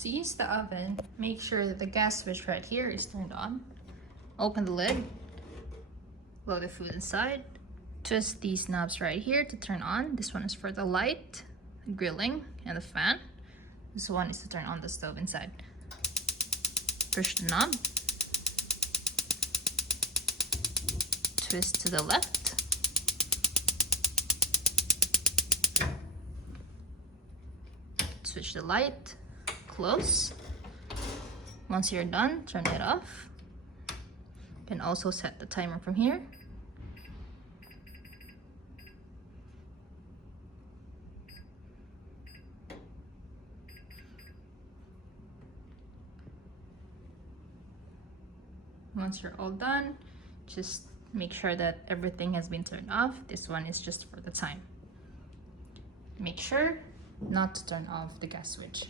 To use the oven, make sure that the gas switch right here is turned on. Open the lid, load the food inside, twist these knobs right here to turn on. This one is for the light, the grilling, and the fan. This one is to turn on the stove inside. Push the knob, twist to the left, switch the light, close. Once you're done, turn it off. You can also set the timer from here. Once you're all done, just make sure that everything has been turned off. This one is just for the time. Make sure not to turn off the gas switch.